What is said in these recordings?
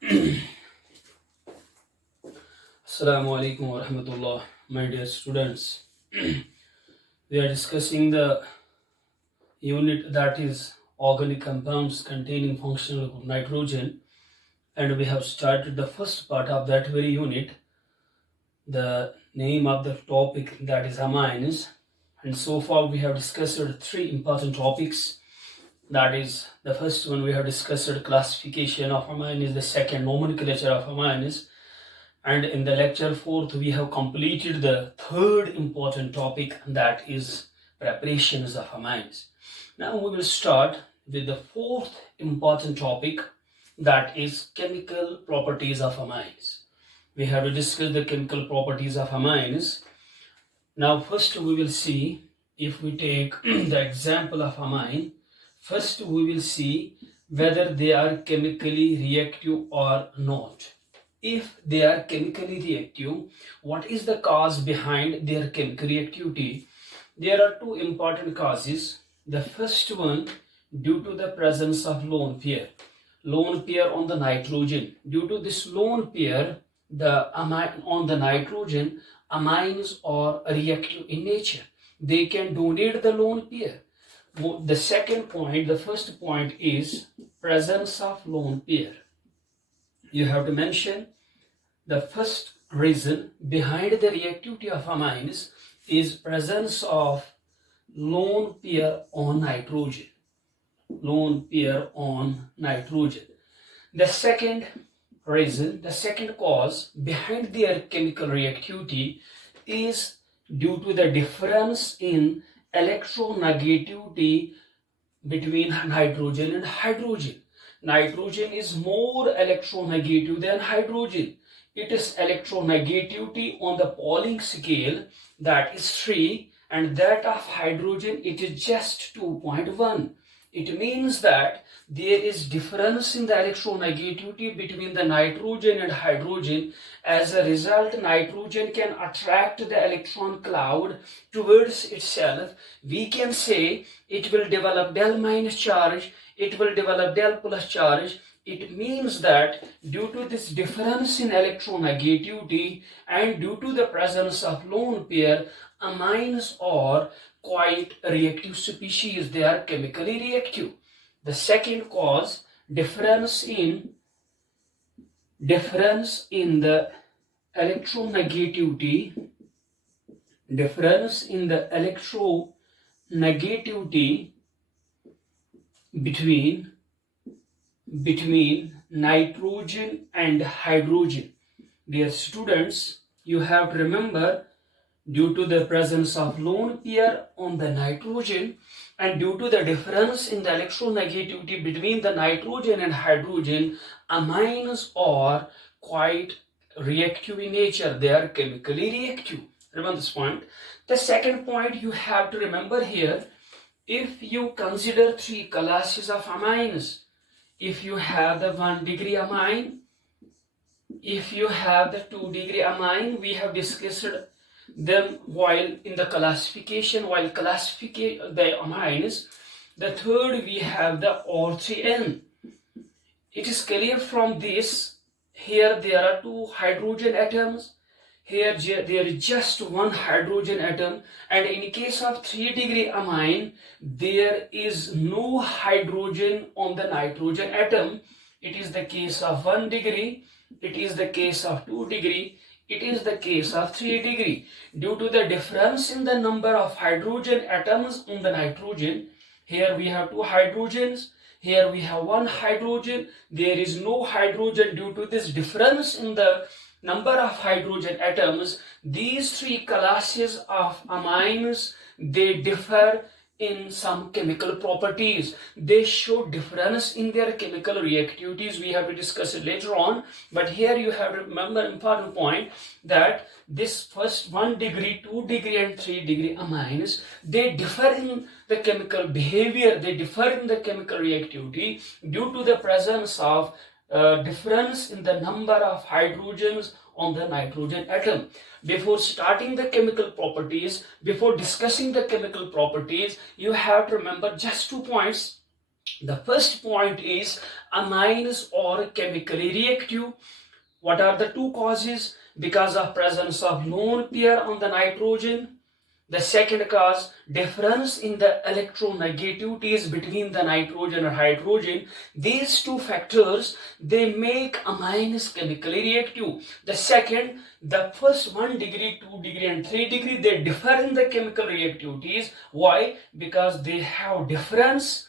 Assalamu alaikum wa rahmatullah, my dear students. We are discussing the unit that is organic compounds containing functional group nitrogen, and we have started the first part of that very unit. The name of the topic that is amines, and so far we have discussed three important topics. That is, the first one we have discussed classification of amines, the second nomenclature of amines, and in the lecture 4th we have completed the third important topic, that is preparations of amines. Now we will start with the fourth important topic, that is chemical properties of amines. We have to discuss the chemical properties of amines. Now first we will see, if we take the example of amine, first we will see whether they are chemically reactive or not. If they are chemically reactive, what is the cause behind their chemical reactivity? There are two important causes. The first one, due to the presence of lone pair on the nitrogen. Due to this lone pair, the amine on the nitrogen, amines are reactive in nature. They can donate the lone pair. The second point, the first point is presence of lone pair. You have to mention the first reason behind the reactivity of amines is presence of lone pair on nitrogen. Lone pair on nitrogen. The second reason, the second cause behind their chemical reactivity is due to the difference in electronegativity between nitrogen and hydrogen. Nitrogen is more electronegative than hydrogen. It is electronegativity on the Pauling scale, that is 3, and that of hydrogen it is just 2.1. It means that there is difference in the electronegativity between the nitrogen and hydrogen. As a result, nitrogen can attract the electron cloud towards itself. We can say it will develop del minus charge, it will develop del plus charge. It means that due to this difference in electronegativity and due to the presence of lone pair, amines are quite reactive species. They are chemically reactive. The second cause, difference in the electronegativity, between nitrogen and hydrogen. Dear students, you have to remember, due to the presence of lone pair on the nitrogen and due to the difference in the electronegativity between the nitrogen and hydrogen, amines are quite reactive in nature. They are chemically reactive. Remember this point. The second point you have to remember here, if you consider three classes of amines, if you have the 1 degree amine, if you have the 2 degree amine, we have discussed them while in the classification, while classifying the amines. The third, we have the R3N. It is clear from this, here there are 2 hydrogen atoms, here there is just 1 hydrogen atom, and in case of 3 degree amine, there is no hydrogen on the nitrogen atom. It is the case of 1 degree, it is the case of 2 degree, it is the case of 3 degree. Due to the difference in the number of hydrogen atoms on the nitrogen, here we have 2 hydrogens, here we have 1 hydrogen, there is no hydrogen. Due to this difference in the number of hydrogen atoms, these 3 classes of amines, they differ in some chemical properties. They show difference in their chemical reactivities. We have to discuss it later on, but here you have to remember important point, that this first 1 degree, 2 degree and 3 degree amines, they differ in the chemical behavior, they differ in the chemical reactivity due to the presence of difference in the number of hydrogens on the nitrogen atom. Before starting the chemical properties, before discussing the chemical properties, you have to remember just 2 points. The first point is amines are chemically reactive. What are the two causes? Because of presence of lone pair on the nitrogen. The second cause, difference in the electronegativities between the nitrogen or hydrogen. These two factors, they make amines chemically reactive. The second, the first 1 degree, 2 degree and 3 degree, they differ in the chemical reactivities. Why? Because they have different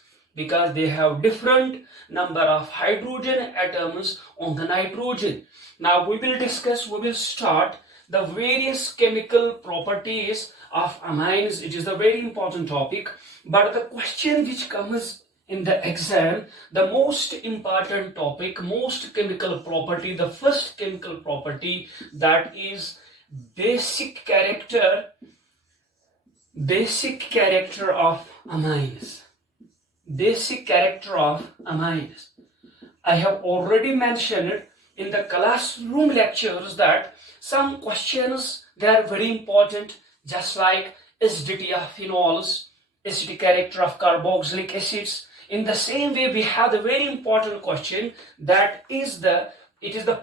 number of hydrogen atoms on the nitrogen. Now we will start the various chemical properties of amines. It is a very important topic, but the question which comes in the exam, the most important topic, most chemical property, the first chemical property, that is basic character of amines. Basic character of amines. I have already mentioned in the classroom lectures that some questions, they are very important, just like acidity of phenols, acidic character of carboxylic acids. In the same way, we have the very important question that it is the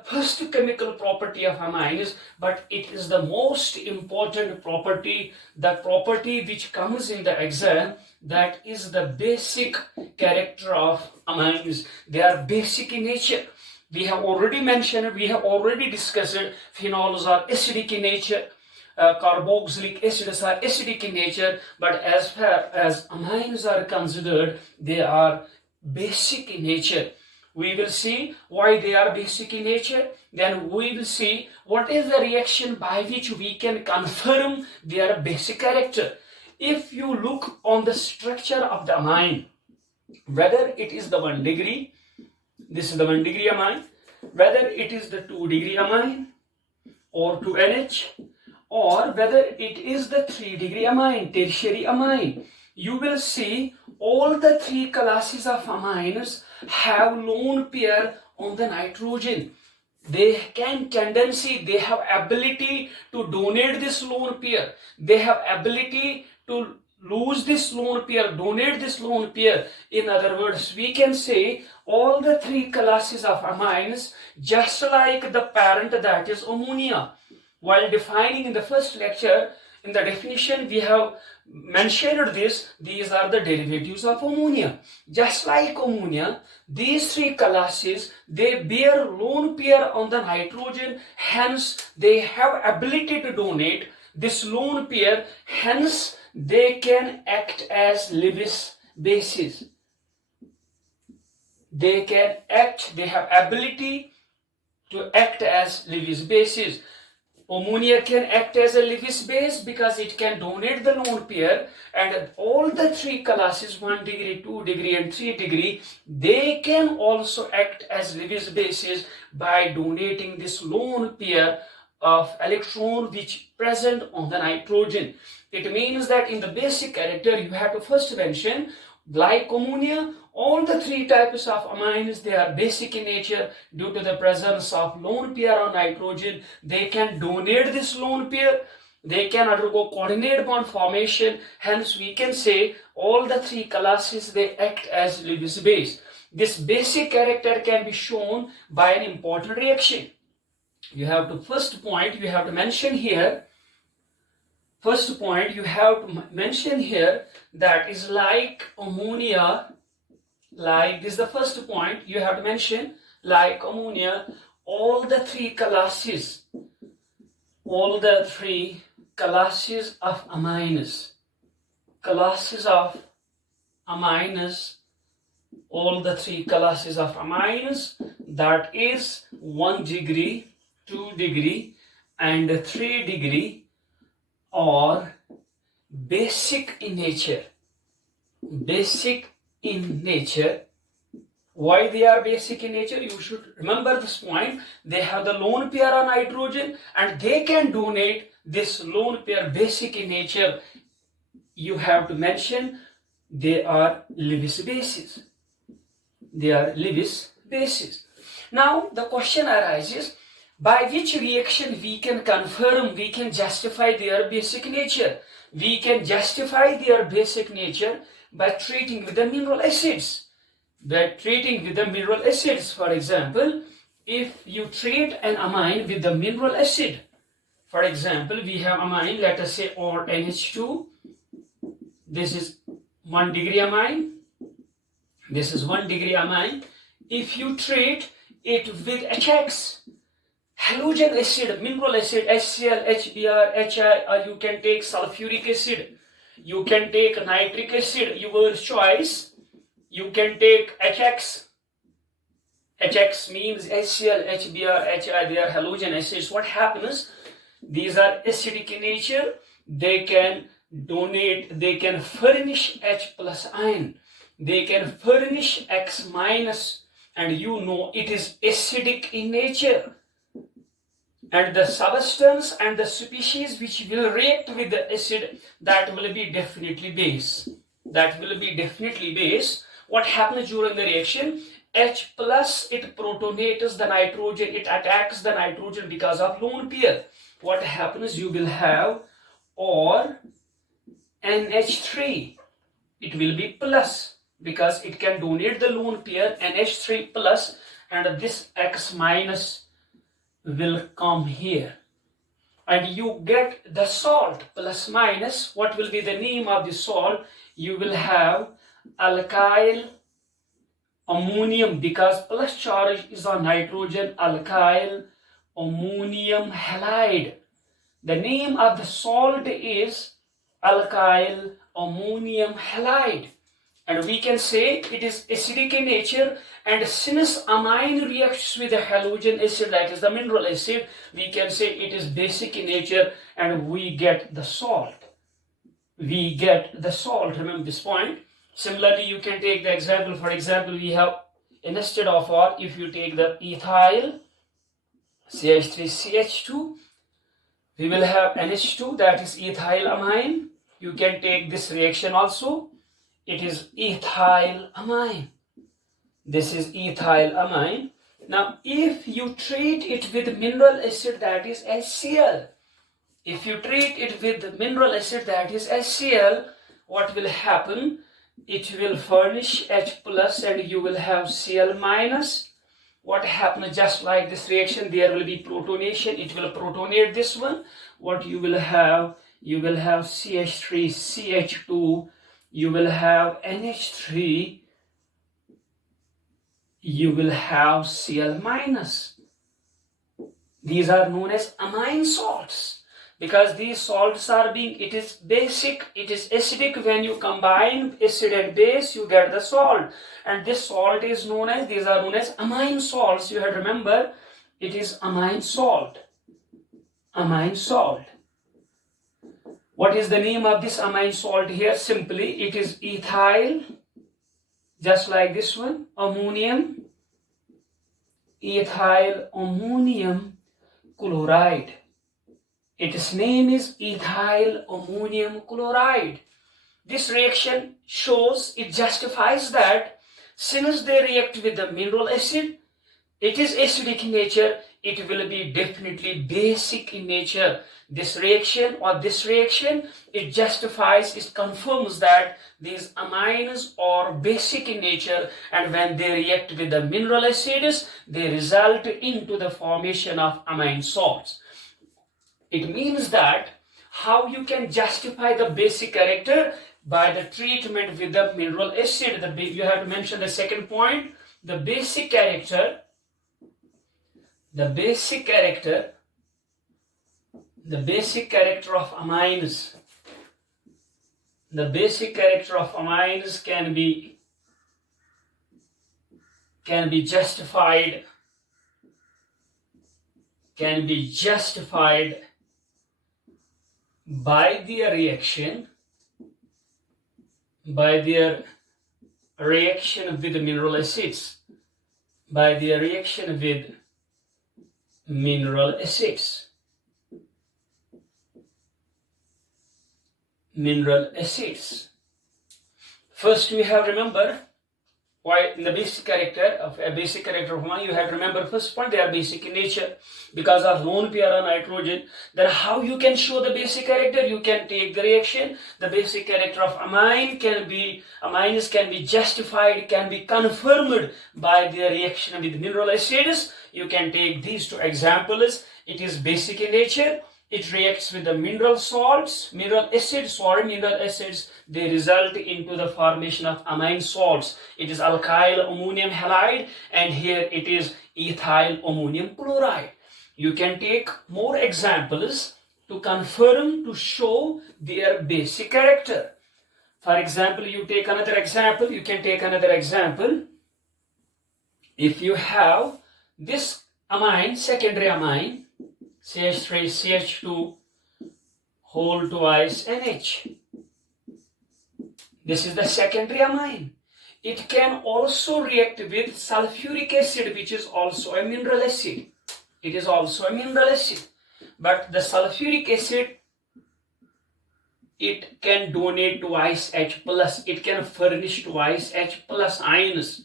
first chemical property of amines, but it is the most important property, the property which comes in the exam, that is the basic character of amines. They are basic in nature. We have already mentioned, we have already discussed, phenols are acidic in nature, carboxylic acids are acidic in nature, but as far as amines are considered, they are basic in nature. We will see why they are basic in nature. Then we will see what is the reaction by which we can confirm their basic character. If you look on the structure of the amine, whether it is the 1 degree, this is the 1 degree amine, whether it is the 2 degree amine or 2NH, or whether it is the 3 degree amine, tertiary amine, you will see all the three classes of amines have lone pair on the nitrogen. They have ability to donate this lone pair. They have ability to lose this lone pair, donate this lone pair. In other words, we can say all the three classes of amines, just like the parent, that is ammonia. While defining in the first lecture, in the definition we have mentioned this, these are the derivatives of ammonia. Just like ammonia, these three classes, they bear lone pair on the nitrogen, hence they have ability to donate this lone pair, hence they can act as Lewis bases. They have ability to act as Lewis bases. Ammonia can act as a Lewis base because it can donate the lone pair, and all the three classes, 1 degree, 2 degree and 3 degree, they can also act as Lewis bases by donating this lone pair of electron which present on the nitrogen. It means that in the basic character you have to first mention, like ammonia, all the three types of amines, they are basic in nature. Due to the presence of lone pair on nitrogen, they can donate this lone pair, they can undergo coordinate bond formation, hence we can say all the three classes, they act as Lewis base. This basic character can be shown by an important reaction. You have to mention here that is like ammonia, like this is the first point you have to mention, like ammonia, all the three classes of amines, all the three classes of amines, that is 1 degree, 2 degree and 3 degree, are basic in nature. Why they are basic in nature? You should remember this point. They have the lone pair on nitrogen and they can donate this lone pair, basic in nature. You have to mention they are Lewis bases. Now the question arises, by which reaction we can confirm, we can justify their basic nature? We can justify their basic nature by treating with the mineral acids. by treating with the mineral acids. For example, if you treat an amine with the mineral acid, for example, we have amine, let us say, or NH2. This is 1 degree amine. This is 1 degree amine. If you treat it with HX, halogen acid, mineral acid, HCl, HBr, HI, or you can take sulfuric acid, you can take nitric acid, your choice. You can take HX. HX means HCl, HBr, HI, they are halogen acids. What happens? These are acidic in nature. They can donate, they can furnish H plus ion. They can furnish X minus, and you know it is acidic in nature. And the substance and the species which will react with the acid, that will be definitely base. That will be definitely base. What happens during the reaction? H plus, it protonates the nitrogen, it attacks the nitrogen because of lone pair. What happens? You will have or NH3. It will be plus because it can donate the lone pair NH3 plus, and this X minus will come here. And you get the salt plus minus. What will be the name of the salt? You will have alkyl ammonium, because plus charge is on nitrogen, alkyl ammonium halide. The name of the salt is alkyl ammonium halide, and we can say it is acidic in nature. And since amine reacts with a halogen acid, that is the mineral acid, we can say it is basic in nature, and we get the salt. We get the salt. Remember this point. Similarly, you can take the example. For example, we have, instead of or, if you take the ethyl CH3CH2, we will have NH2, that is ethyl amine. You can take this reaction also. It is ethyl amine. This is ethyl amine. Now, if you treat it with mineral acid, that is HCl. If you treat it with mineral acid, that is HCl, what will happen? It will furnish H plus and you will have Cl minus. What happens? Just like this reaction, there will be protonation. It will protonate this one. What you will have? You will have CH3, CH2. You will have NH3. You will have Cl minus. These are known as amine salts, because these salts are being, it is basic, it is acidic. When you combine acid and base, you get the salt, and this salt is known as, these are known as amine salts. You have to remember, it is amine salt. Amine salt. What is the name of this amine salt here? Simply, it is ethyl, just like this one, ammonium, ethyl ammonium chloride. Its name is ethyl ammonium chloride. This reaction shows, it justifies that since they react with the mineral acid, it is acidic in nature, it will be definitely basic in nature. This reaction, it justifies, it confirms that these amines are basic in nature, and when they react with the mineral acids, they result into the formation of amine salts. It means that how you can justify the basic character? By the treatment with the mineral acid. You have to mention the second point, the basic character. The basic character of amines. The basic character of amines can be justified. By their reaction with the mineral acids. By their reaction with mineral acids. Mineral acids. First we have, remember, Why in the basic character of amine, you have to remember first point, they are basic in nature. Because of lone pair of nitrogen, then how you can show the basic character? You can take the reaction. The basic character of amines can be justified, can be confirmed by their reaction with mineral acids. You can take these two examples. It is basic in nature. It reacts with the mineral acids, they result into the formation of amine salts. It is alkyl ammonium halide, and here it is ethyl ammonium chloride. You can take more examples to confirm, to show their basic character. For example, you can take another example. If you have this amine, secondary amine, CH3, CH2, whole twice NH. This is the secondary amine. It can also react with sulfuric acid, which is also a mineral acid. It is also a mineral acid. But the sulfuric acid, it can donate twice H+. It can furnish twice H+ ions.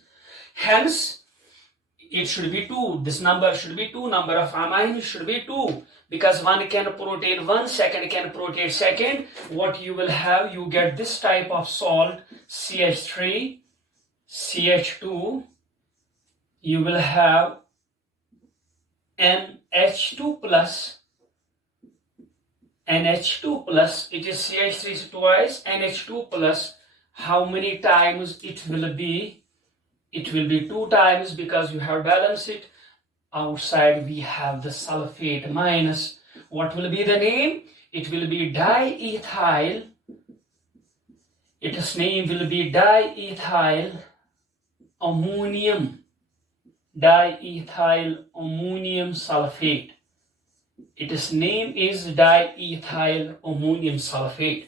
Hence, it should be 2. This number should be 2. Number of amines should be 2. Because one can protein one, second can protein second. What you will have, you get this type of salt, CH3, CH2. You will have NH2 plus, NH2 plus. It is CH3 twice, NH2 plus. How many times it will be? It will be 2 times because you have balanced it. Outside we have the sulfate minus. What will be the name? It will be diethyl. Its name will be diethyl ammonium. Diethyl ammonium sulfate. Its name is diethyl ammonium sulfate.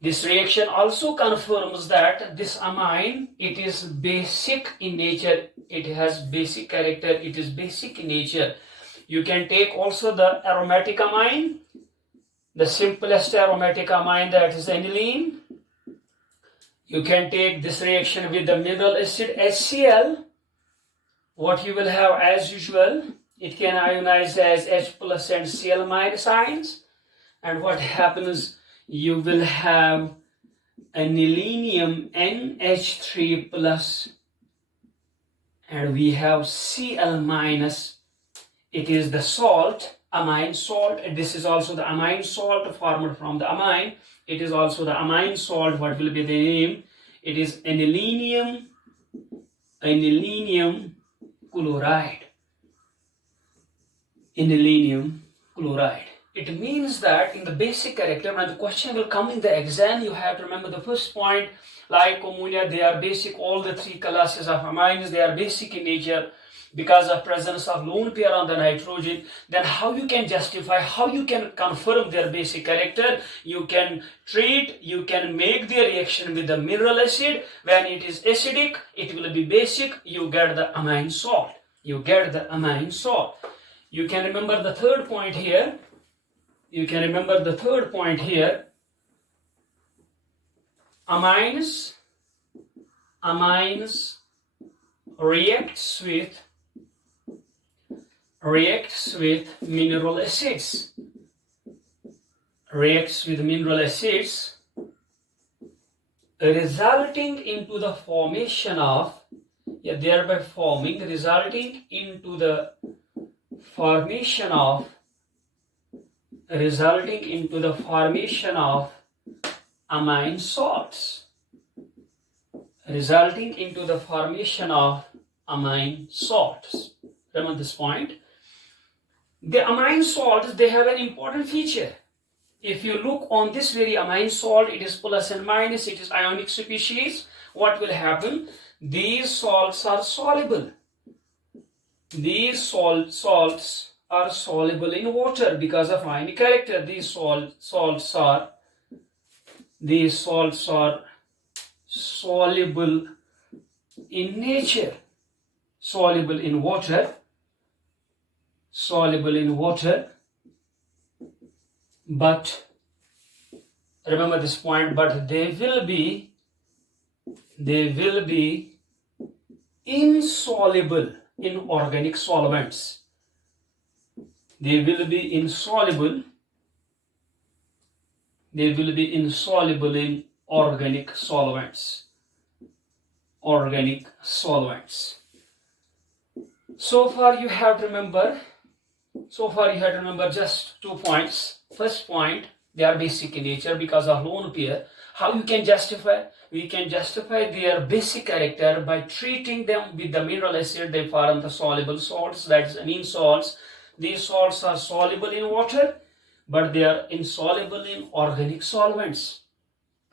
This reaction also confirms that this amine, it is basic in nature. It has basic character. It is basic in nature. You can take also the aromatic amine, the simplest aromatic amine, that is aniline. You can take this reaction with the mineral acid HCl. What you will have as usual, it can ionize as H+ and Cl- ions. And what happens, you will have anilinium NH3 plus, and we have Cl-. It is the salt, amine salt. This is also the amine salt formed from the amine. It is also the amine salt. What will be the name? It is anilinium chloride. Anilinium chloride. It means that in the basic character, when the question will come in the exam, you have to remember the first point, like ammonia, they are basic. All the 3 classes of amines, they are basic in nature because of presence of lone pair on the nitrogen. Then how you can justify, how you can confirm their basic character? You can make their reaction with the mineral acid. When it is acidic, it will be basic. You get the amine salt. You can remember the third point here. Amines reacts with mineral acids. Resulting into the formation of, amine salts. Remember this point. The amine salts, they have an important feature. If you look on this very amine salt, it is plus and minus, it is ionic species. What will happen? These salts are soluble. These salts are soluble in water because of ionic character. These salts are soluble in nature, soluble in water, but remember this point, but they will be insoluble in organic solvents. They will be insoluble. They will be insoluble in organic solvents. Organic solvents. So far you have to remember just 2 points. First point, they are basic in nature because of lone pair. How you can justify? We can justify their basic character by treating them with the mineral acid. They form the soluble salts, that is amine salts. These salts are soluble in water, but they are insoluble in organic solvents.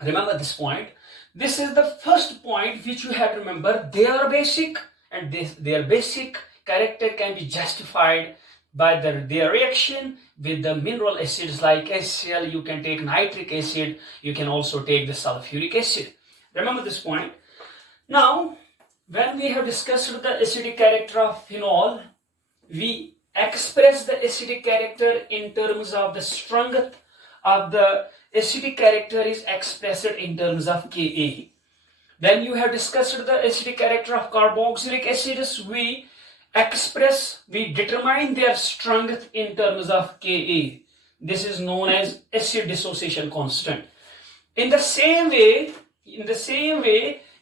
Remember this point. This is the first point which you have to remember. They are basic, and their basic character can be justified by their reaction with the mineral acids like HCl. You can take nitric acid. You can also take the sulfuric acid. Remember this point. Now, when we have discussed the acidic character of phenol, we express the acidic character in terms of the strength of the acidic character is expressed in terms of Ka. When you have discussed the acidic character of carboxylic acids, we determine their strength in terms of Ka. This is known as acid dissociation constant. In the same way,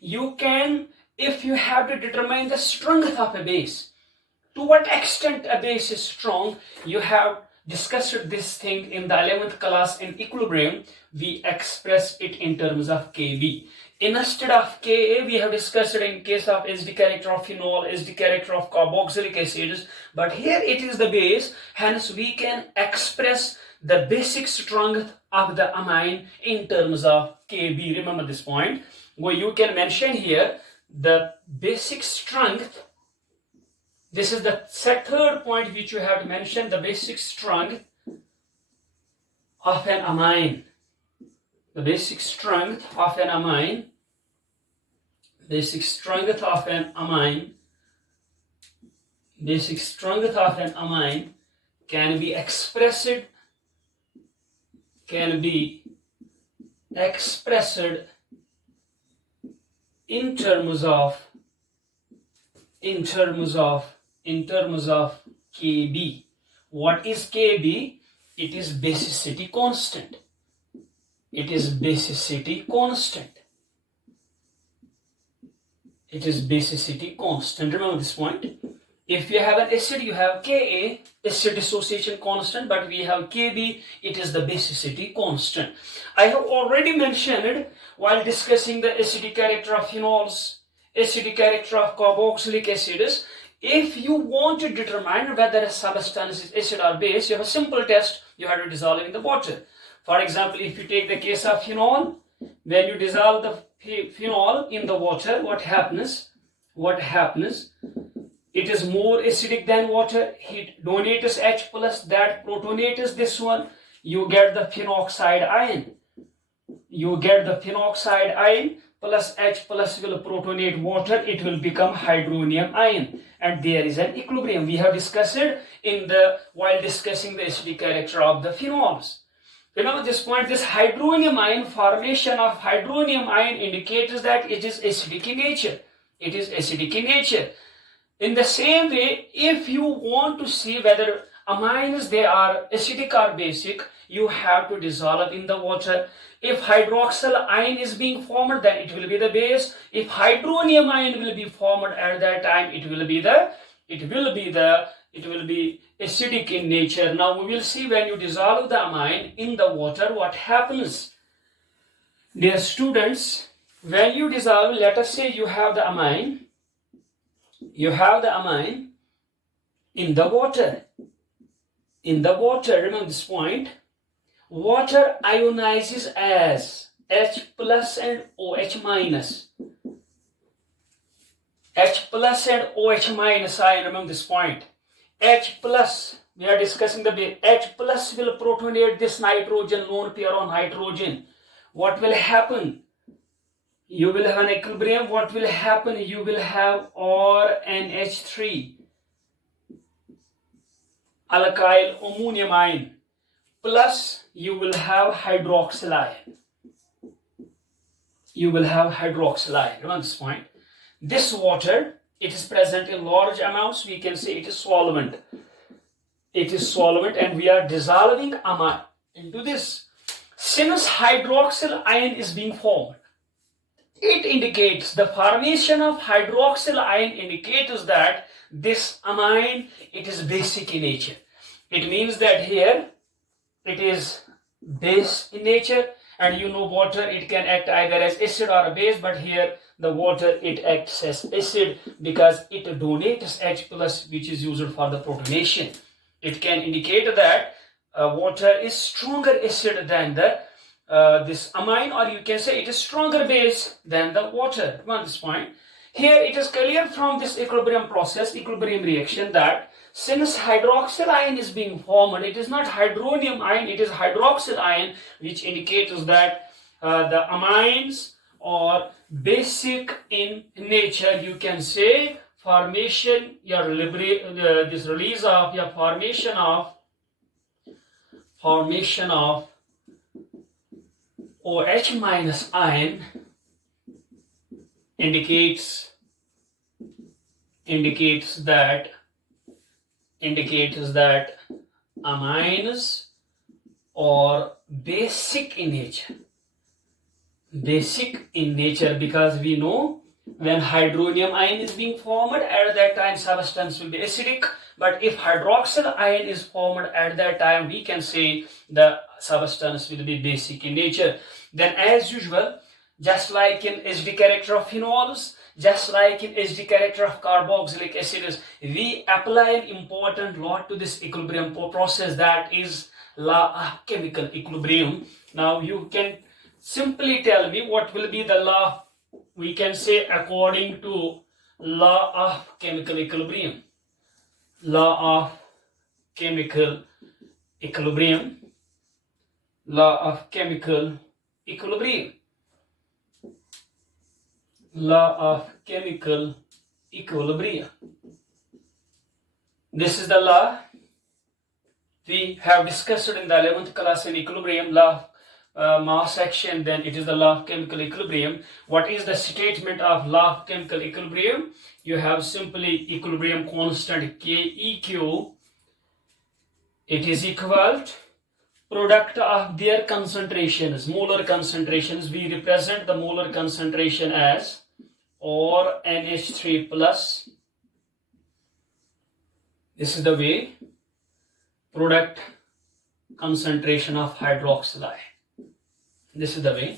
you can, if you have to determine the strength of a base, to what extent a base is strong, you have discussed this thing in the 11th class in equilibrium. We express it in terms of Kb. Instead of Ka, we have discussed it in case of acidic character of phenol, acidic character of carboxylic acids, but here it is the base, hence we can express the basic strength of the amine in terms of Kb. Remember this point, where you can mention here the basic strength. This is the third point which you have to mention, the basic strength of an amine. The basic strength of an amine. Basic strength of an amine. Basic strength of an amine can be expressed in terms of Kb. What is Kb? It is basicity constant. It is basicity constant. It is basicity constant. Remember this point. If you have an acid, you have Ka, acid dissociation constant, but we have Kb, it is the basicity constant. I have already mentioned while discussing the acidic character of phenols, acidic character of carboxylic acids. If you want to determine whether a substance is acid or base, you have a simple test. You have to dissolve it in the water. For example, if you take the case of phenol, when you dissolve the phenol in the water, what happens? It is more acidic than water. It donates H plus, that protonates this one. You get the phenoxide ion. You get the phenoxide ion plus H plus will protonate water. It will become hydronium ion. And there is an equilibrium. We have discussed it while discussing the acidic character of the phenols. Remember this point, this hydronium ion, formation of hydronium ion indicates that it is acidic in nature. It is acidic in nature. In the same way, if you want to see whether amines, they are acidic or basic, you have to dissolve in the water. If hydroxyl ion is being formed, then it will be the base. If hydronium ion will be formed at that time, it will be acidic in nature. Now we will see when you dissolve the amine in the water, what happens. Dear students, when you dissolve, let us say you have the amine in the water. Remember this point. Water ionizes as H plus and OH minus. H plus and OH minus ion, remember this point. H plus, we are discussing the base. H plus will protonate this nitrogen, lone pair on nitrogen. What will happen? You will have an equilibrium. What will happen? You will have RNH3, alkyl ammonium ion, plus you will have hydroxyl ion. Remember this point. This water it is present in large amounts, we can say it is solvent. It is solvent and we are dissolving amine into this. Since hydroxyl ion is being formed, it indicates the formation of hydroxyl ion indicates that this amine, it is basic in nature. It means that here it is base in nature, and you know water, it can act either as acid or a base, but here the water, it acts as acid because it donates H plus, which is used for the protonation. It can indicate that water is stronger acid than the this amine, or you can say it is stronger base than the water. On this point, here it is clear from this equilibrium process, equilibrium reaction, that since hydroxyl ion is being formed, it is not hydronium ion, it is hydroxyl ion, which indicates that the amines are basic in nature. You can say formation, this release of your formation of OH minus ion indicates that amines are basic in nature. Basic in nature, because we know when hydronium ion is being formed, at that time substance will be acidic, but if hydroxyl ion is formed at that time, we can say the substance will be basic in nature. Then as usual, just like in acidic character of phenols, just like in acidic character of carboxylic acids, we apply an important law to this equilibrium process, that is law of chemical equilibrium. Now you can simply tell me what will be the law, we can say according to law of chemical equilibrium. Law of chemical equilibrium. Law of chemical equilibrium. Law of chemical equilibrium. This is the law we have discussed in the 11th class in equilibrium, law of mass action. Then it is the law of chemical equilibrium. What is the statement of law of chemical equilibrium? You have simply equilibrium constant KEQ. It is equal to product of their concentrations, molar concentrations. We represent the molar concentration as or NH3 plus. This is the way product concentration of hydroxyl ion. This is the way,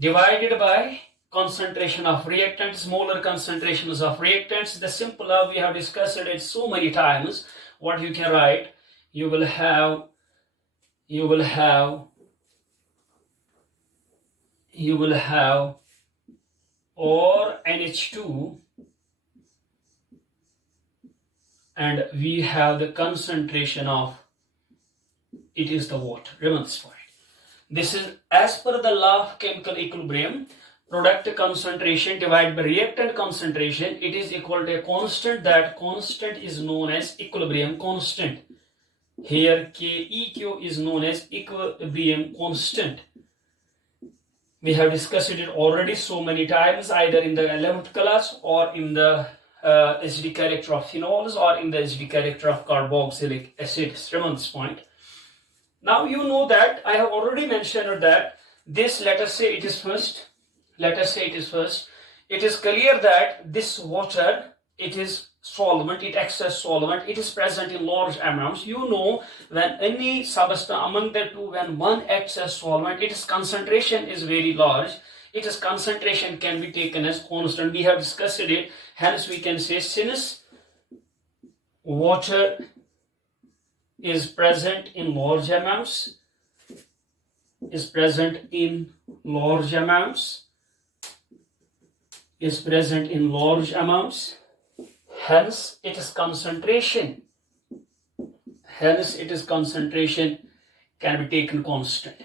divided by concentration of reactants, molar concentrations of reactants. The simple law, we have discussed it so many times. What you can write, you will have or NH2, and we have the concentration of, it is the water. Remember this point. This is as per the law of chemical equilibrium. Product concentration divided by reactant concentration, it is equal to a constant. That constant is known as equilibrium constant. Here KEQ is known as equilibrium constant. We have discussed it already so many times, either in the 11th class or in the acidic character of phenols or in the acidic character of carboxylic acids. Remember this point. Now you know that I have already mentioned that this, let us say it is first. It is clear that this water, it is solvent, it acts as solvent, it is present in large amounts. You know, when any substance among the two, when one acts as solvent, its concentration is very large. Its concentration can be taken as constant. We have discussed it. Hence we can say, since water is present in large amounts, hence its concentration can be taken constant.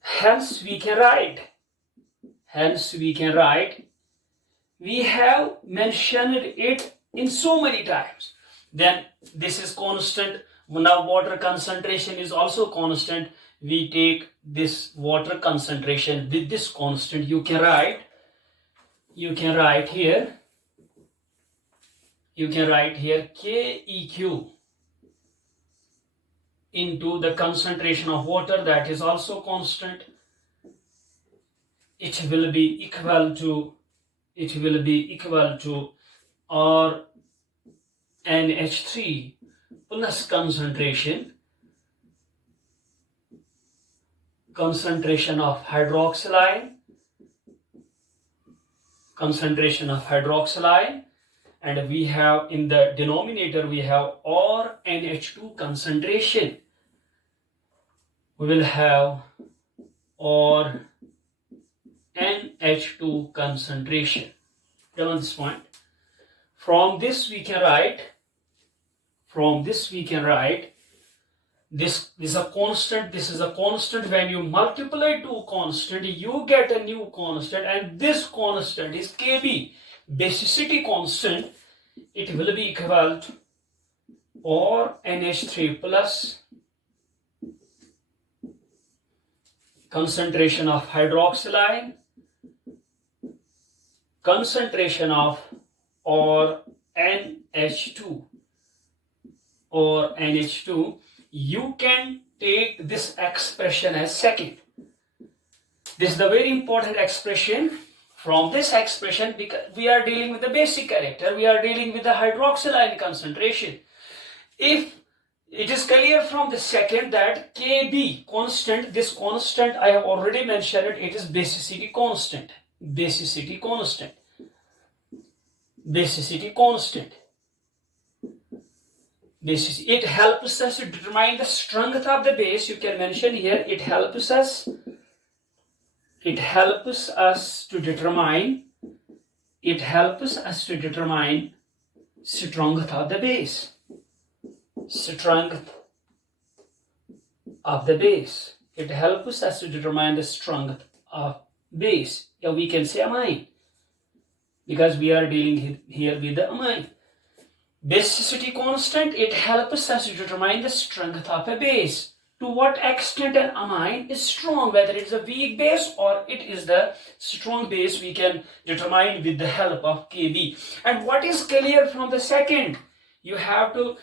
Hence we can write, we have mentioned it in so many times. Then this is constant. Now water concentration is also constant. we take this water concentration with this constant, you can write here KEQ into the concentration of water, that is also constant. It will be equal to R NH3 plus concentration of hydroxyl ion, and we have in the denominator we have R NH2 concentration. We will have R NH2 concentration. Down this point. From this we can write this is a constant. When you multiply two constant, you get a new constant, and this constant is Kb, basicity constant. It will be equal to or NH3 plus concentration of hydroxyl ion, concentration of or NH2. You can take this expression as second. This is the very important expression. From this expression, because we are dealing with the basic character, we are dealing with the hydroxyl ion concentration. If it is clear from the second that Kb constant, this constant I have already mentioned it is basicity constant. It helps us to determine the strength of the base. You can mention here it helps us to determine strength of the base. It helps us to determine the strength of base. Yeah, we can say amine, because we are dealing here with the amine. Basicity constant, it helps us to determine the strength of a base. To what extent an amine is strong, whether it's a weak base or it is the strong base, we can determine with the help of Kb. And what is clear from the second? You have to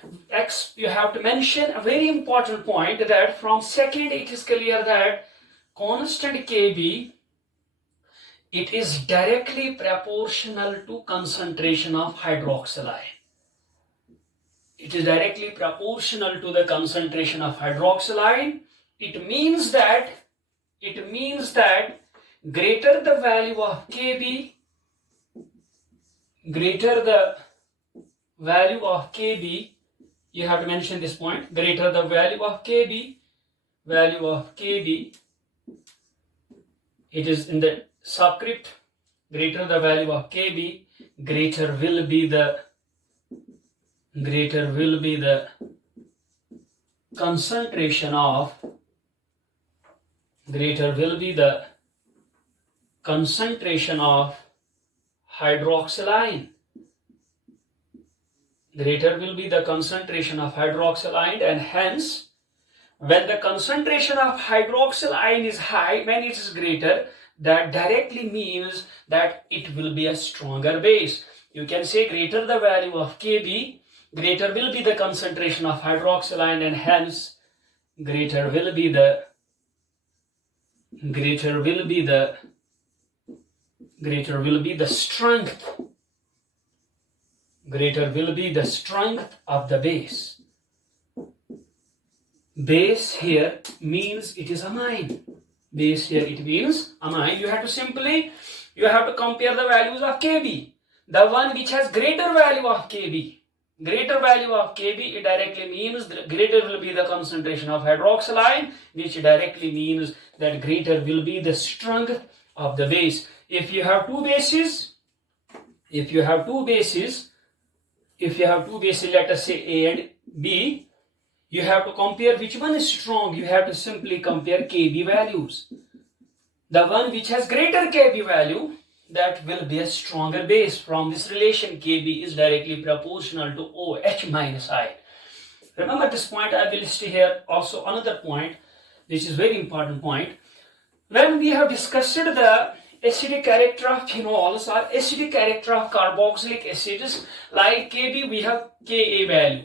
mention a very important point, that from second it is clear that constant Kb, it is directly proportional to concentration of hydroxyl ion. It is directly proportional to the concentration of hydroxyl ion. It means that greater the value of Kb, you have to mention this point, greater the value of Kb, it is in the subscript, greater the value of Kb, greater will be the concentration of hydroxyl ion. And hence when the concentration of hydroxyl ion is high, when it is greater, that directly means that it will be a stronger base. You can say greater the value of Kb, greater will be the concentration of hydroxyl ion, and hence greater will be the strength of the base. Base here means it is amine. You have to compare the values of Kb. The one which has greater value of Kb, it directly means that greater will be the concentration of hydroxyl ion, which directly means that greater will be the strength of the base. If you have two bases, let us say A and B, you have to compare which one is strong. You have to simply compare Kb values. The one which has greater Kb value, that will be a stronger base. From this relation, Kb is directly proportional to OH minus I. Remember this point. I will stay here. Also another point, This is very important point. When we have discussed the acidic character of phenols or acidic character of carboxylic acids like Kb, we have Ka value.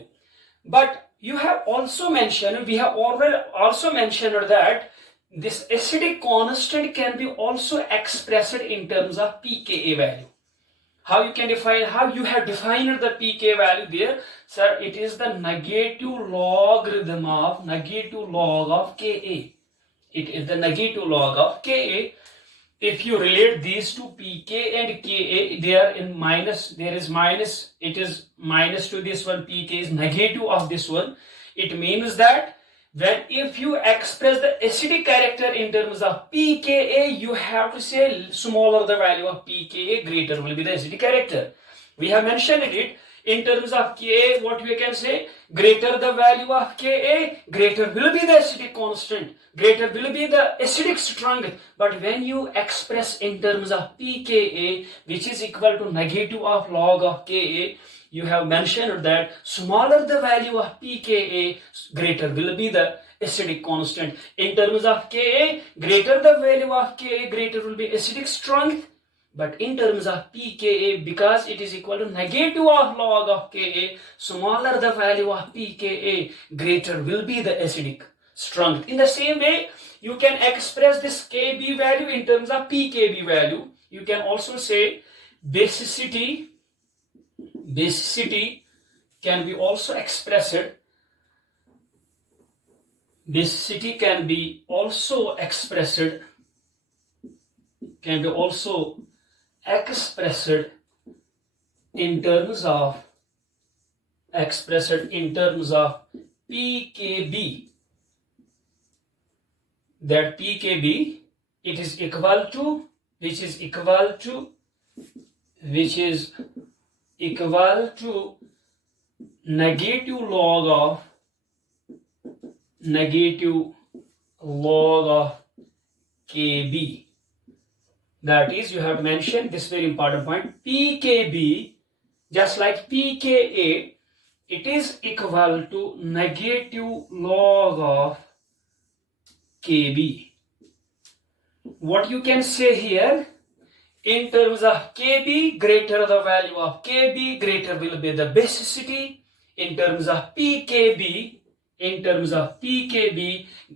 But you have also mentioned, we have already also mentioned that this acidic constant can be also expressed in terms of pKa value. How you can define, how you have defined the pK value there? Sir, it is the negative logarithm of negative log of Ka. It is the negative log of Ka. If you relate these two pK and Ka, they are in minus, there is minus, it is minus to this one, pK is negative of this one. It means that when if you express the acidic character in terms of pKa, you have to say smaller the value of pKa, greater will be the acidic character. We have mentioned it in terms of Ka, what we can say, greater the value of Ka, greater will be the acidic constant, greater will be the acidic strength. But when you express in terms of pKa, which is equal to negative of log of Ka, you have mentioned that smaller the value of pKa, greater will be the acidic constant. In terms of Ka, greater the value of Ka, greater will be acidic strength. But in terms of pKa, because it is equal to negative of log of Ka, smaller the value of pKa, greater will be the acidic strength. In the same way, you can express this Kb value in terms of pKb value. You can also say basicity can be also expressed. Basicity can be also expressed in terms of pKb. That pKb, it is equal to, which is equal to negative log of Kb. That is, you have mentioned this very important point. pKb, just like pKa, it is equal to negative log of Kb. What you can say here, in terms of Kb, greater the value of Kb, greater will be the basicity. In terms of pKb,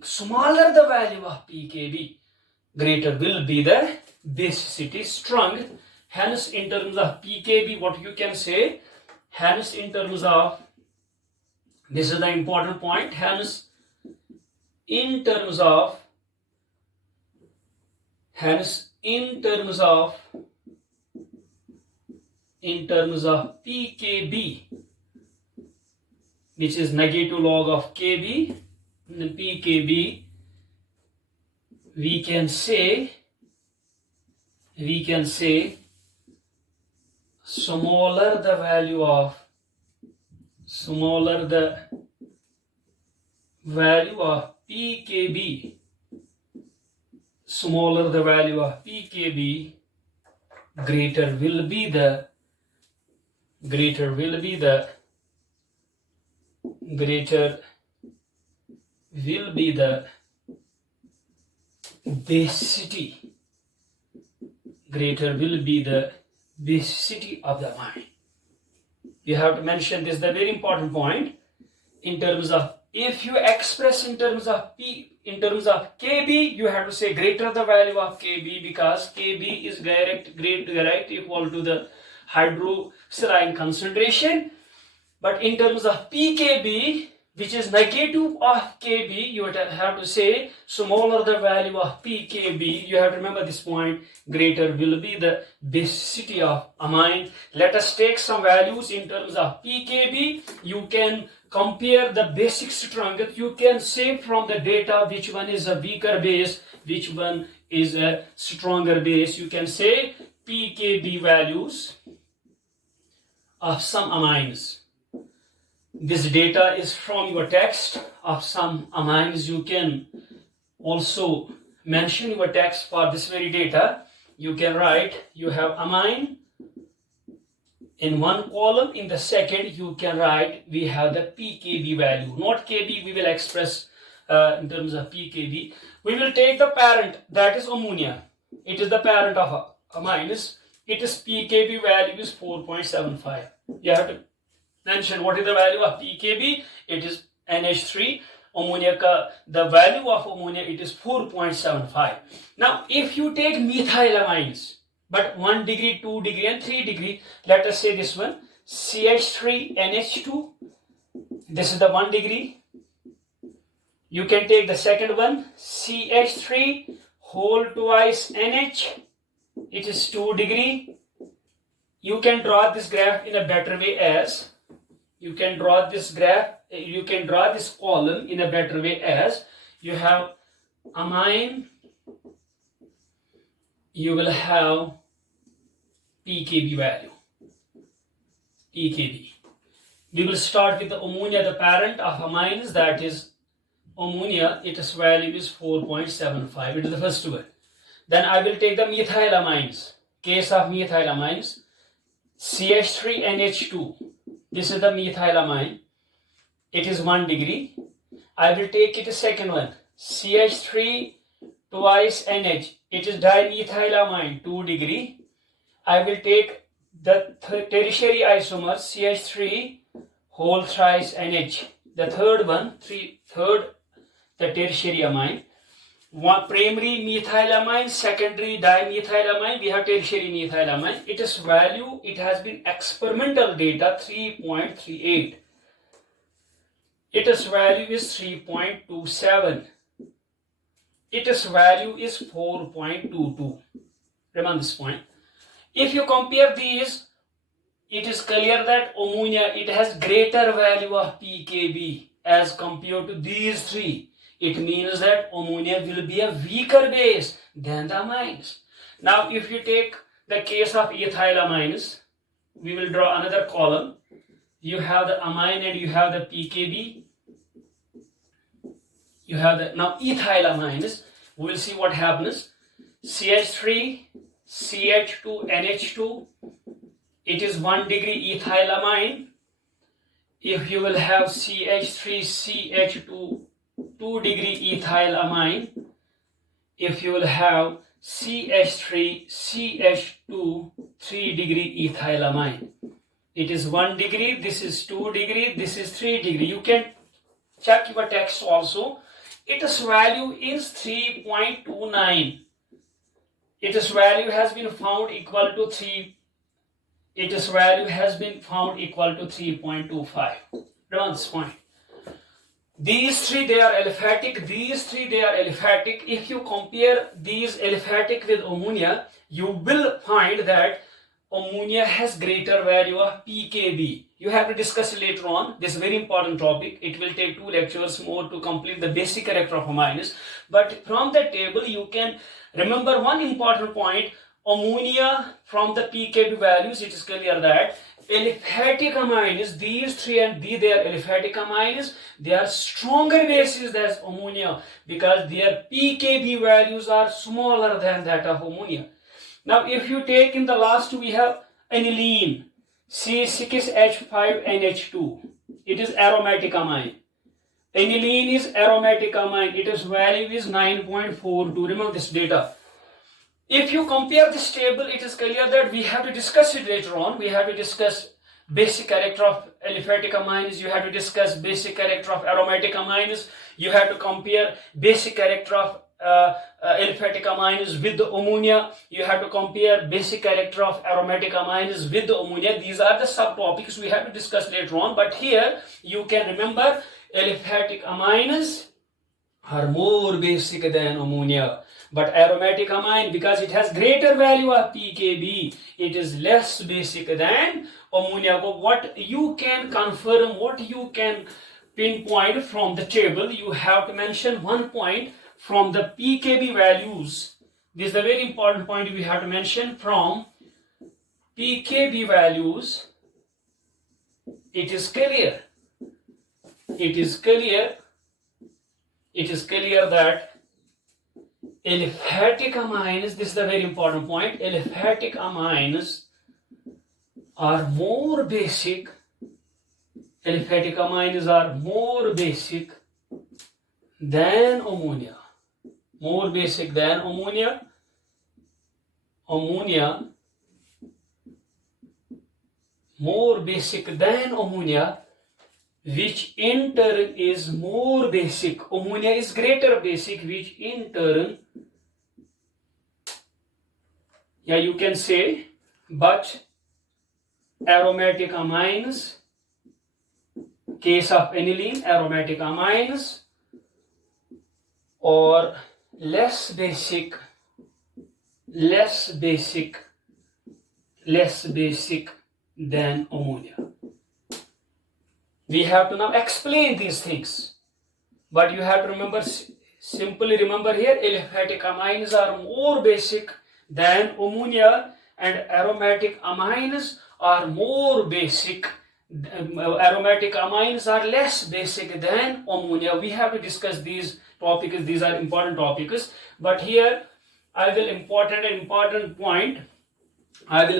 smaller the value of pKb, greater will be the basicity strength. Hence, in terms of pKb, what you can say, hence in terms of, this is the important point, hence in terms of pKb, which is negative log of Kb, pKb, we can say smaller the value of pKb, greater will be the basicity. Greater will be the basicity of the amine. You have to mention this, the very important point. In terms of, if you express in terms of Kb, you have to say greater the value of Kb, because Kb is direct equal to the hydroxide concentration. But in terms of pKb, which is negative of Kb, you have to say smaller the value of pKb. You have to remember this point, greater will be the basicity of amine. Let us take some values in terms of pKb. You can compare the basic strength. You can say from the data which one is a weaker base, which one is a stronger base. You can say pKb values of some amines. This data is from your text of some amines. You can also mention your text for this very data. You can write, you have amine in one column, in the second you can write we have the pKb value, not Kb. We will express in terms of pKb. We will take the parent, that is ammonia. It is the parent of amines. Its pKb value is 4.75. You have to mention what is the value of pKb. It is NH3. Ammonia the value of ammonia, it is 4.75. Now if you take methylamines, but 1 degree, 2 degree and 3 degree, let us say this one, CH3NH2, this is the 1 degree. You can take the second one, CH3 whole twice NH, it is 2 degree. You can draw this graph in a better way as, you can draw this column in a better way as, you have amine, you will have pKb value, pKb. We will start with the ammonia, the parent of amines, that is ammonia, its value is 4.75, it is the first one. Then I will take the methylamines, case of methylamines, CH3NH2, this is the methylamine, it is 1 degree. I will take it a second one, CH3 twice NH, it is dimethylamine, 2 degree. I will take the tertiary isomer, CH3 whole thrice NH, the third one, the tertiary amine. One primary methylamine, secondary dimethylamine, we have tertiary methylamine. Its value, it has been experimental data 3.38. Its value is 3.27. Its value is 4.22. Remember this point. If you compare these, it is clear that ammonia, it has greater value of pKb as compared to these three. It means that ammonia will be a weaker base than the amines. Now if you take the case of ethylamines, we will draw another column. You have the amine and you have the pKb. You have the, now ethylamines, we will see what happens. CH3, CH2, NH2, it is 1 degree ethylamine. If you will have CH3, CH2, 2 degree ethylamine. If you will have CH3, CH2, 3 degree ethylamine. It is 1 degree, this is 2 degree, this is 3 degree. You can check your text also. Its value is 3.29. Its value has been found equal to 3. Its value has been found equal to 3.25. Remember this point. These three, they are aliphatic. These three, they are aliphatic. If you compare these aliphatic with ammonia, you will find that ammonia has greater value of pKb. You have to discuss it later on. This is a very important topic. It will take 2 lectures more to complete the basic character of amines. But from the table, you can remember one important point. Ammonia, from the pKb values, it is clear that aliphatic amines, these three and they are aliphatic amines, they are stronger bases than ammonia because their pKb values are smaller than that of ammonia. Now if you take in the last, we have aniline, C6H5NH2. It is aromatic amine. Aniline is aromatic amine. Its value is 9.42. Remember this data. If you compare this table, it is clear that we have to discuss it later on. We have to discuss basic character of aliphatic amines. You have to discuss basic character of aromatic amines. You have to compare basic character of aliphatic amines with the ammonia. You have to compare basic character of aromatic amines with the ammonia. These are the subtopics we have to discuss later on. But here you can remember aliphatic amines are more basic than ammonia. But aromatic amine, because it has greater value of pKb, it is less basic than ammonia. But what you can confirm, what you can pinpoint from the table, you have to mention one point from the pKb values. This is a very important point we have to mention. From pKb values, it is clear. It is clear that aliphatic amines, this is a very important point, aliphatic amines are more basic. Aliphatic amines are more basic than ammonia. More basic than ammonia. Ammonia more basic than ammonia, which in turn is more basic. Ammonia is greater basic, which in turn, yeah, you can say, but aromatic amines, case of aniline, aromatic amines, or less basic than ammonia. We have to now explain these things, but you have to remember, simply remember here, aliphatic amines are more basic than ammonia, and aromatic amines are more basic. Aromatic amines are less basic than ammonia. We have to discuss these topics. These are important topics, but here I will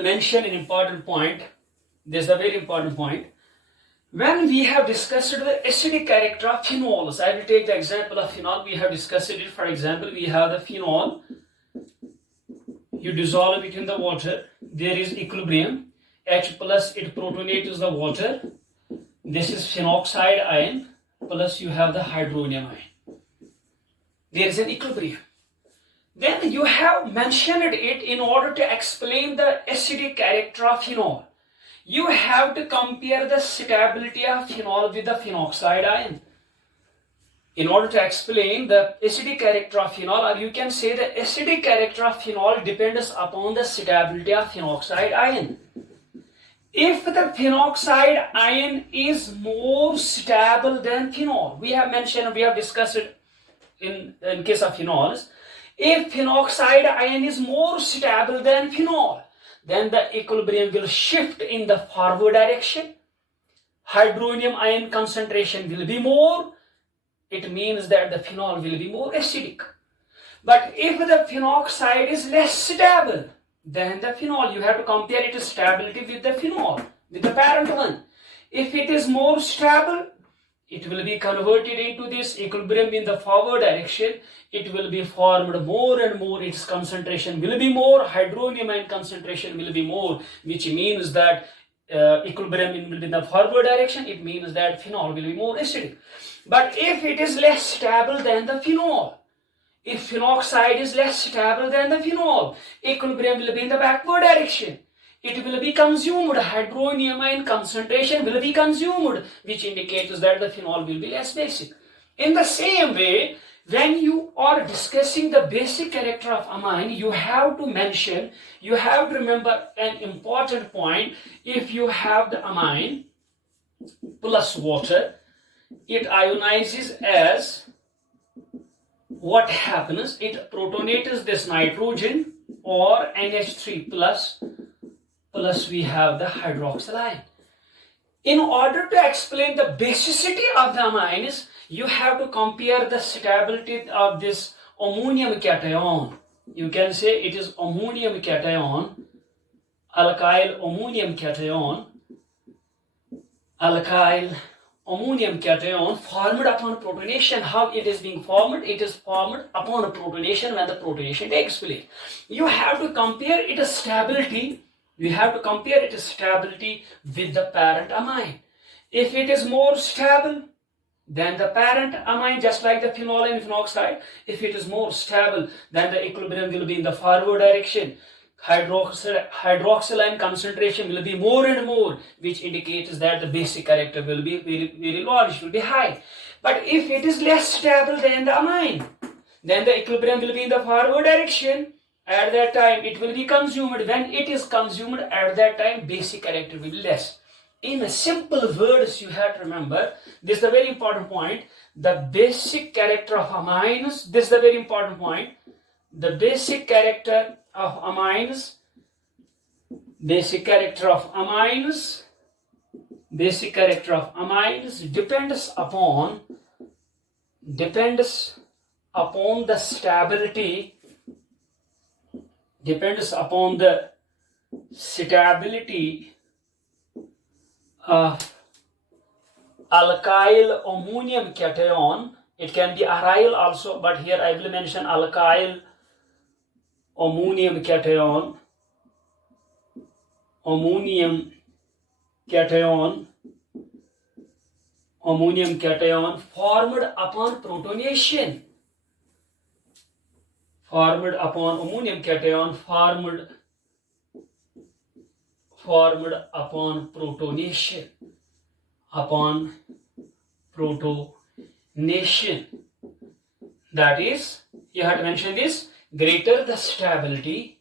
mention an important point. This is a very important point. When we have discussed the acidic character of phenols, I will take the example of phenol. We have discussed it. For example, we have the phenol. You dissolve it in the water. There is equilibrium. H plus, it protonates the water. This is phenoxide ion, plus you have the hydronium ion. There is an equilibrium. Then you have mentioned it in order to explain the acidic character of phenol. You have to compare the stability of phenol with the phenoxide ion. In order to explain the acidic character of phenol, or you can say the acidic character of phenol depends upon the stability of phenoxide ion. If the phenoxide ion is more stable than phenol, we have discussed it in case of phenols. If phenoxide ion is more stable than phenol, then the equilibrium will shift in the forward direction. Hydronium ion concentration will be more. It means that the phenol will be more acidic. But if the phenoxide is less stable than the phenol, you have to compare its stability with the phenol, with the parent one. If it is more stable, it will be converted into this equilibrium in the forward direction. It will be formed more and more. Its concentration will be more. Hydronium ion concentration will be more, which means that equilibrium will be in the forward direction. It means that phenol will be more acidic. But if it is less stable than the phenol, if phenoxide is less stable than the phenol, equilibrium will be in the backward direction. It will be consumed. Hydronium ion concentration will be consumed, which indicates that the phenol will be less basic. In the same way, when you are discussing the basic character of amine, you have to remember an important point. If you have the amine plus water, it ionizes as, what happens? It protonates this nitrogen or NH3 plus we have the hydroxyl ion. In order to explain the basicity of the amines, you have to compare the stability of this ammonium cation. You can say it is ammonium cation, alkyl ammonium cation, formed upon protonation. How it is being formed? It is formed upon protonation when the protonation takes place. You have to compare its stability. We have to compare its stability with the parent amine. If it is more stable than the parent amine, just like the phenol and phenoxide, if it is more stable, then the equilibrium will be in the forward direction. Hydroxyl ion concentration will be more and more, which indicates that the basic character will be very large, will be high. But if it is less stable than the amine, then the equilibrium will be in the forward direction. At that time, it will be consumed. When it is consumed, at that time, basic character will be less. In simple words, you have to remember, this is a very important point, the basic character of amines, this is a very important point, the basic character of amines depends upon the stability of alkyl ammonium cation It can be aryl also, but here I will mention alkyl ammonium cation. Ammonium cation formed upon protonation. Formed upon ammonium cation formed upon protonation. Upon protonation. That is, you have to mention this, greater the stability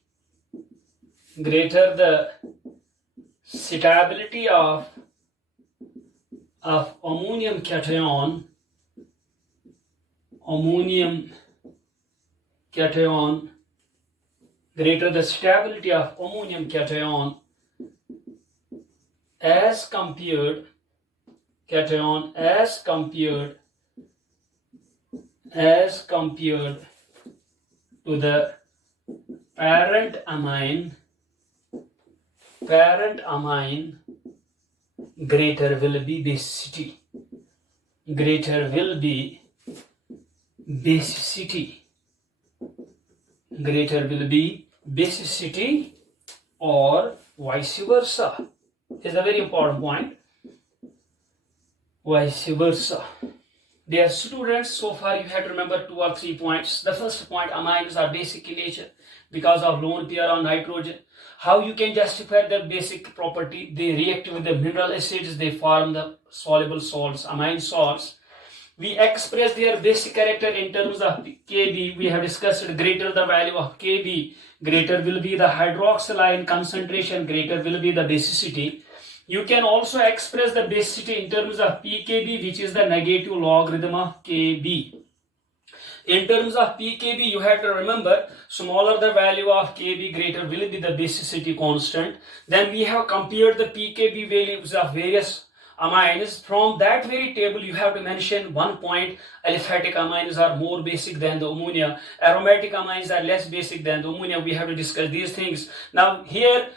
of ammonium cation, greater the stability of ammonium cation as compared to the parent amine, greater will be basicity. Greater will be basicity or vice versa. This is a very important point. Vice versa. Dear students, so far you have to remember 2 or 3 points. The first point, amines are basic in nature because of lone pair on nitrogen. How you can justify their basic property? They react with the mineral acids, they form the soluble salts, amine salts. We express their basic character in terms of Kb. We have discussed greater the value of Kb, greater will be the hydroxyl ion concentration, greater will be the basicity. You can also express the basicity in terms of pKb, which is the negative logarithm of Kb. In terms of pKb, you have to remember, smaller the value of Kb, greater will be the basicity constant. Then we have compared the pKb values of various amines. From that very table, you have to mention 1 point. Aliphatic amines are more basic than the ammonia. Aromatic amines are less basic than the ammonia. We have to discuss these things. Now here,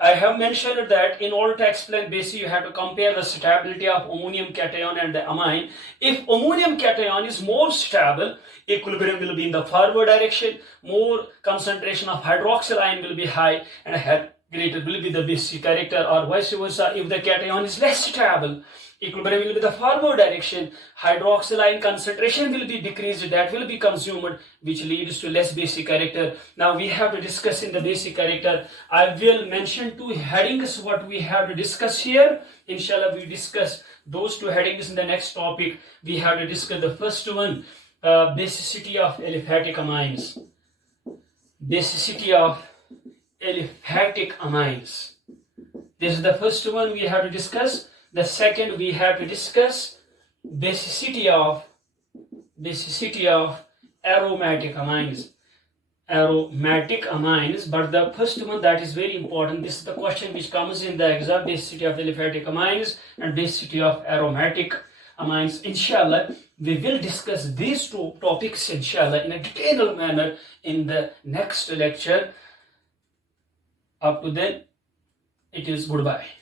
I have mentioned that in order to explain basic, you have to compare the stability of ammonium cation and the amine. If ammonium cation is more stable, equilibrium will be in the forward direction, more concentration of hydroxyl ion will be high, and greater will be the basic character, or vice versa. If the cation is less stable, equilibrium will be the forward direction, hydroxyl ion concentration will be decreased, that will be consumed, which leads to less basic character. Now we have to discuss in the basic character. I will mention 2 headings what we have to discuss here. Inshallah, we discuss those 2 headings in the next topic. We have to discuss the first one, basicity of aliphatic amines. Basicity of aliphatic amines. This is the first one we have to discuss. The second, we have to discuss basicity of aromatic amines. But the first one, that is very important. This is the question which comes in the exam: basicity of aliphatic amines and basicity of aromatic amines. Inshallah, we will discuss these 2 topics, inshallah, in a detailed manner in the next lecture. Up to then, it is goodbye.